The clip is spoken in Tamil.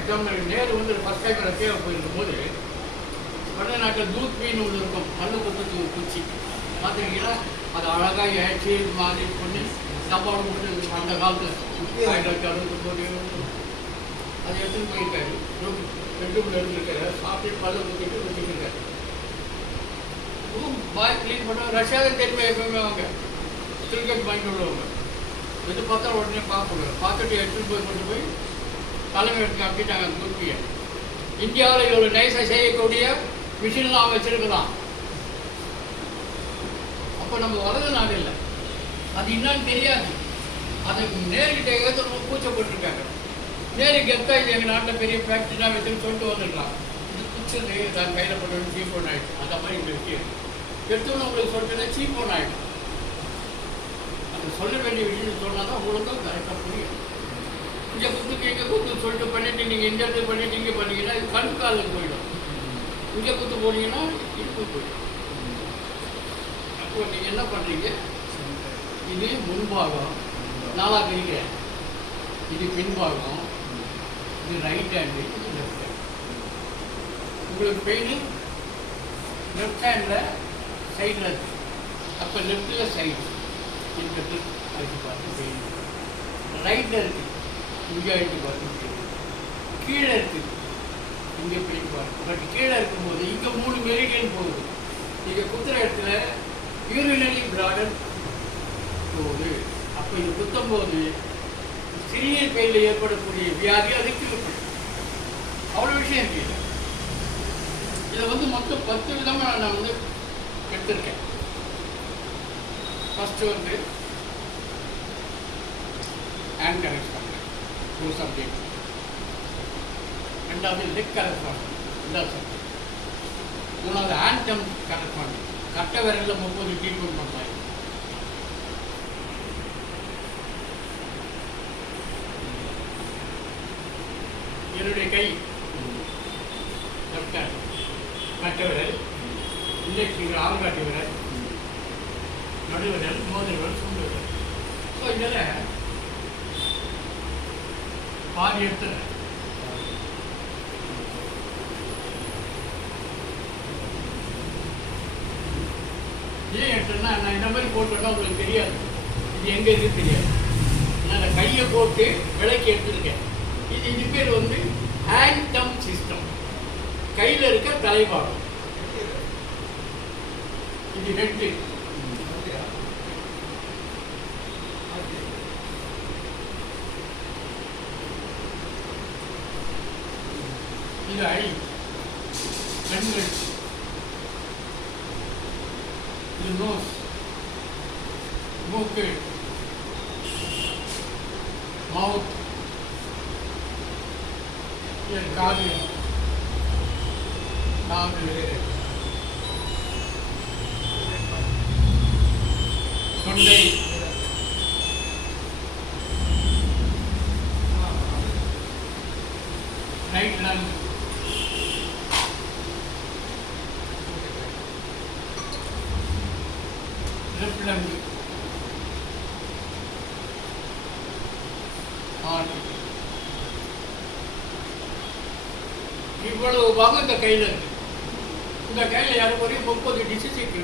எக்ஸாம்பிள் நேரு வந்து ஃபஸ்ட் டைம் ரஷ்யா போயிருக்கும் போது வட நாட்டில் தூத் மீன் ஒன்று இருக்கும், மண்ணு கொத்து குச்சி பார்த்துக்கிட்டீங்கன்னா அது அழகாக ஏற்றி மாதிரி பண்ணி சாப்பாடு கொடுத்து அந்த காலத்தில் 1960 அதை எடுத்துன்னு போயிருக்காரு. பெட்ரூமில் இருந்திருக்காரு, சாப்பிட்டு பல்ல ஊற்றிட்டு வச்சுருக்காரு. பாய் க்ளீன் பண்ணுவாங்க. ரஷ்யாவில் தெரியுமா எப்பவுமே அவங்க கிரிக்கெட் வாங்கிட்டு விடுவாங்க. எது பார்த்தா உடனே பார்க்கணும், பார்த்துட்டு எடுத்துகிட்டு போய் கொண்டு போய் தலைமை எடுத்து அப்படிட்டாங்க அந்த துருக்கியை. இந்தியாவில் இவ்வளோ நைஸாக செய்யக்கூடிய மிஷின்லாம் வச்சுருக்கலாம். அப்போ நம்ம வளர்ந்த நாடு இல்லை, அது என்னன்னு தெரியாது. அதை நேர்கிட்ட ஏதோ கூச்சப்பட்டுருக்காங்க. நேரு கெத்தா இது எங்கள் நாட்டில் பெரிய ஃபேக்ட்ரிலாம் வச்சுன்னு சொல்லிட்டு வந்துடலாம். இது குச்சது தான் கையில் போட்டு சீப் ஒன்று ஆகிடும். அந்த மாதிரி இங்கே விஷயம் எடுத்துன்னு உங்களுக்கு சொல்லிட்டு சீப் ஒன்று ஆகிடும். அது சொல்ல வேண்டிய விஷயம் சொன்னால் தான் உங்களுக்கும் கரெக்டாக புரியும். இங்கே குத்துக்கு இங்கே குத்து சொல்லிட்டு பண்ணிவிட்டு நீங்கள் இந்த இடத்துல பண்ணிவிட்டு இங்கே பண்ணிங்கன்னா இது கண் காலுக்கு போயிடும். இங்கே குத்து போனீங்கன்னா இடுப்பு போயிடும். அப்போ நீங்கள் என்ன பண்ணுறீங்க, இது முன்பாகம் நாளாக பிரிக்கிறேன், இது பின்பாகம், இது ரைட் ஹேண்டு, இது லெஃப்ட் ஹேண்ட். உங்களுக்கு பெயின் லெஃப்ட் ஹேண்டில் சைடில் இருக்குது. அப்போ லெஃப்டில் சைடு இந்த அதுக்கு பார்த்து பெயின். ரைட்டில் இருக்குது, இங்கே எடுத்து பார்த்து கீழே இருக்குது, இங்கே பெயின் பார்த்து. பட் கீழே இருக்கும்போது இங்கே 3 மெரிடியன் போகுது. நீங்கள் குத்துற இடத்துல யூரினரி பிளாடர் போகுது. அப்போ இது குத்தும்போது சிறிய பெயினில் ஏற்படக்கூடிய வியாதி அதுக்கு இருக்கு. அவ்வளோ விஷயம் இருக்கு. இதை வந்து மொத்தம் 10 விதமாக நான் வந்து எடுத்திருக்கேன். ஃபஸ்ட்டு வந்து ஹேண்ட் கரெக்ட் பண்ணுறேன், டூ சப்ஜெக்ட். ரெண்டாவது லெக் கரெக்ட் பண்ணுறேன், ரெண்டாவது சப்ஜெக்ட். மூணாவது ஹேண்ட் டம் கரெக்ட் பண்ணுறேன். கட்டை விரலில் 30 ட்ரீட்மெண்ட் பண்ணுறாங்க. என்னுடைய கை லெஃப்ட் ஹேண்ட், கட்டை விரல், இன்டெக்ஸ் ஃபிங்கர், ஆள்காட்டி விரல், நடுவிரல், மோதிர விரல், சுண்டு விரல். ஸோ இதில் பாதி எடுத்துறேன். ஏன் எடுத்துன்னா நான் இந்த மாதிரி போட்டுன்னா உங்களுக்கு தெரியாது, இது எங்கே இருக்குது தெரியாது. நான் கையை போட்டு விலைக்கு எடுத்துருக்கேன். இது பேர் வந்து ஹேண்ட் டம் சிஸ்டம். கையில் இருக்க தலைபாகம். இது ஹெட்டு, இது ஐ, கண்கள், இது நோஸ், மூக்கு, மவுத், காது, நாக்கு, தொண்டை, right lung, left lung, heart. இவ்வளவு பாகம் இந்த கையில் இருக்கு. இந்த கையில் யாரும் 30 டிசீஸ் இருக்கு.